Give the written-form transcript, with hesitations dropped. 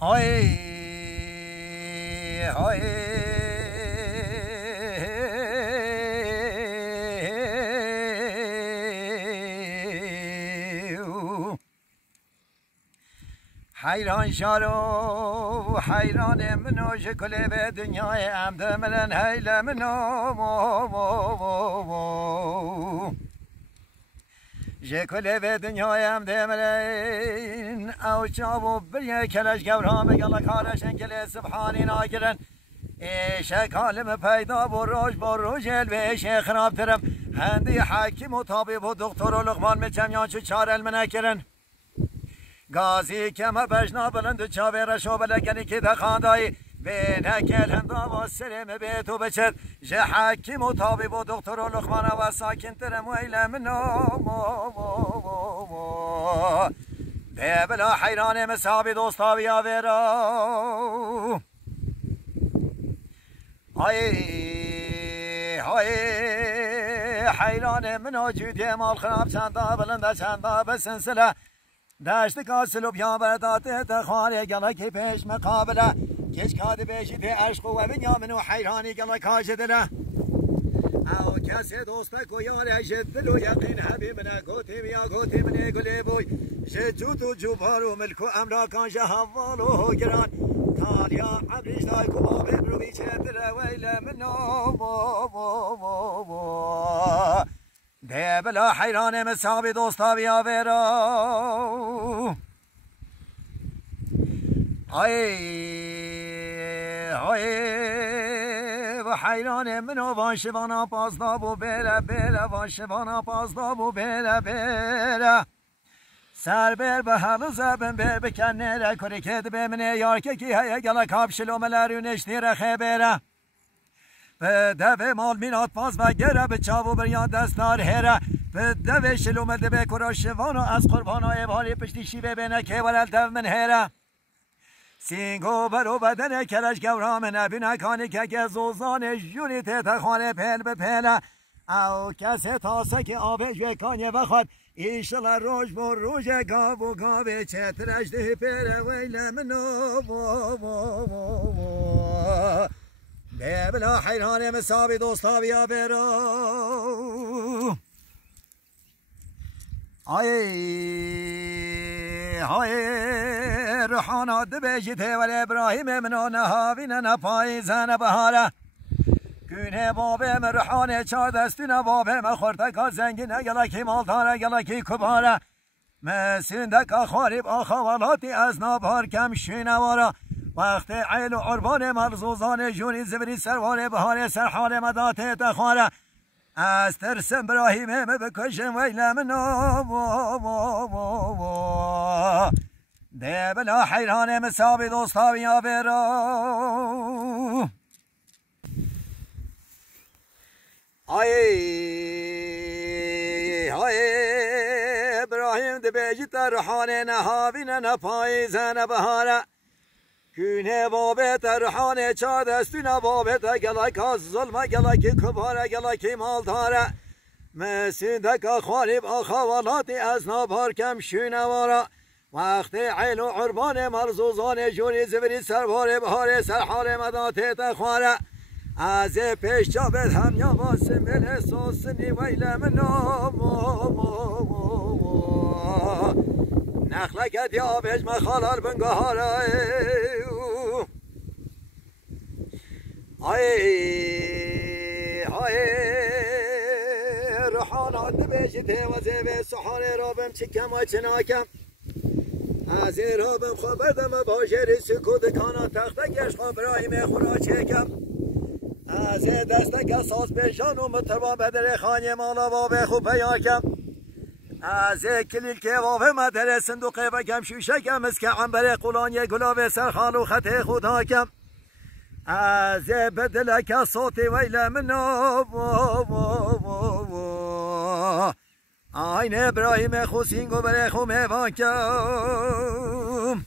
آی آی حیران شارو حیران منو شکل به دنیای عمد منن حیل منو شکل به دنیای عمد منن او چابو بریه کلش گورام گلا کارشن کل سبحانی ناگرن ایشه کالم پیدا با روش الویش خراب ترم هندی حکیم و طبیب و دکتر و لقمان مچمیان چو چار علم نکرن گازی که ما بجنا بلند چاوه رشو بلگنی که دخاندایی بینه کل هندا و سرم به تو بچد جه حکیم و طبیب و دکتر و لقمان و ساکن ترم ویل منو به بلا حیران مسابی دوستا بیا ورا های حیران منو جودی مال خراب چندا بلند چندا بسنسله داشت کاسل و بیا بردات تخواری گلا کی پیش مقابله کش کاد بیشی ته عشق و بنیامن و حیرانی گلا کاش دله او کسی دوسته کو یار جدل و یقین حبیب نه گوتی بیا گوتی منی گلی بوی جوت و جوبار و ملک و امراکان شه حوال و گران تالیا عبریش دای کو آب برو بیچه دل ویل منو ده بلا حیران مسابی دوستا بیا ورا و حیران منو وانشوانا پازداب و بره وانشوانا پازداب و بره سر بر به حل زبن بر بکنه را کاری کد به منه یار که کی هیا گلا کابشلو ملرونش نیره خبره به دو مال مینات پاس و گره به چاو بریان دستار هره به دو شلومه ده به کراشوانو از قربانای باری پشتی شیوه بینه که ولل دو من هره سینگو برو بدن کلش گورام نبی نکانی که زوزان جونی تیتا خانه پل به پله او کسی تاسه که آب جوکانی بخواد ایشالا روش با روش گاو و گاوه چترش ده پره ویل منو به بلا حیران مسابی دوستا بیا برو روحانات بیجیته ولی ابراهیم منو نهاوین نپایزن بهاره گونه بابه من روحانه چار دستون بابه من خورتکا زنگینه گلکی مالداره گلکی کباره مسیندکا خاریب آخوالاتی از نابار کم شینوارا وقت عیل و عربان مرزوزان جونی زبری سروار بهار سرحال مدات تخاره از ترسم ابراهیمه بکشم ویل منو ده بلا حیران مسابی دوستا بیا برو ابراهیم ده بیجی ترحانه نهاوینه نپایزنه بهاره گونه بابه ترحانه چار دستونه بابه تا گلک ظلمه گلکی کباره گلکی مالداره مسیندکا خاریب آخوالاتی از نابار کم شونوارا وقت عیل و عربان مرزوزان جونی زبری سروار بهار سرحال مدات تخواره از پیش جابت هم یا واسم بل سوسنی ویل منو نخلکت یا بیش مخالال بنگهاره روحانات بیشته و زیب سحاره رابم چکم و چناکم از این رابم خبردم باشری سکود کانا تختکش خبرایم خورا چکم از دستک اساس بشان و متربان بدر خانه مالا باب خوب پیاکم از کلیل که وافه مدر صندوقه و کم شوشه کم اسکه عنبر قولانی گلاب سرخال و خط خدا کم از بدلک صوتی ویل منو آین ابراهیم خوسینگو بره خو میوان کم